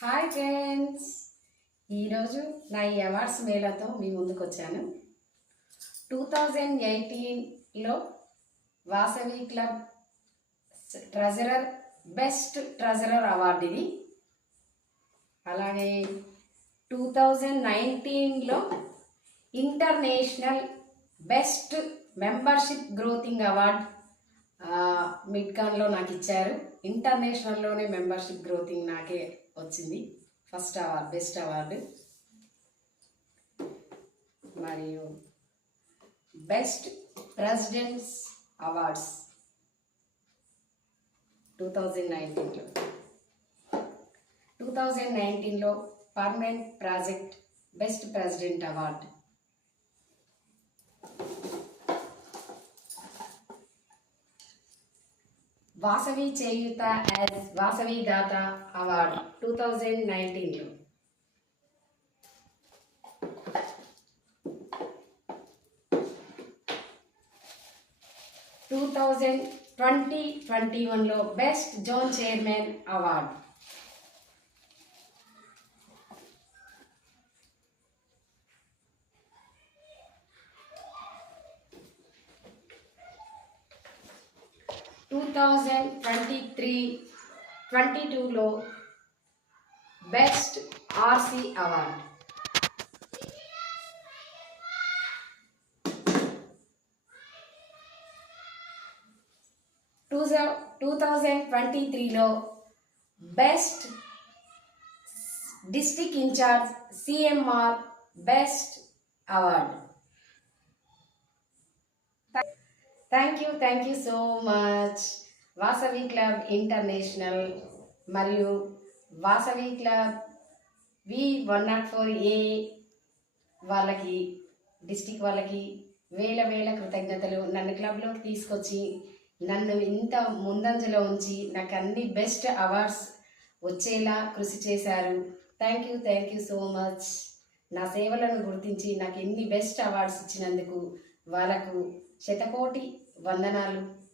Hi friends. ఈరోజు నా ఈ అవార్డ్స్ మేళాతో మీ ముందుకు వచ్చాను టూ థౌజండ్ ఎయిటీన్లో Vasavi club treasurer best treasurer award ఇది. అలాగే టూ థౌజండ్ నైన్టీన్లో international best membership growthing award మిడ్కాన్లో నాకు ఇచ్చారు. ఇంటర్నేషనల్లోనే మెంబర్షిప్ గ్రోతింగ్ నాకే వచ్చింది. ఫస్ట్ అవార్డు బెస్ట్ అవార్డు మరియు best presidents awards two thousand నైన్టీన్లో టూ థౌజండ్ నైన్టీన్లో permanent project best president award Vasavi చేయూత యాజ్ వాసవి దాత అవార్డు టూ థౌజండ్ నైన్టీన్లో టూ థౌజండ్ ట్వంటీ ట్వంటీ వన్లో best zone chairman award two thousand twenty three twenty టూలో best RC award two two thousand twenty త్రీలో best district incharge CMR best award thank you thank you so much Vasavi club international మరియు Vasavi club V one nought four A వాళ్ళకి district వాళ్ళకి వేల వేల కృతజ్ఞతలు. నన్ను క్లబ్లోకి తీసుకొచ్చి నన్ను ఇంత ముందంజలో ఉంచి నాకు అన్ని బెస్ట్ అవార్డ్స్ వచ్చేలా కృషి చేశారు. Thank you thank you so much. నా సేవలను గుర్తించి నాకు ఎన్ని బెస్ట్ అవార్డ్స్ ఇచ్చినందుకు వాళ్ళకు శతకోటి వందనాలు.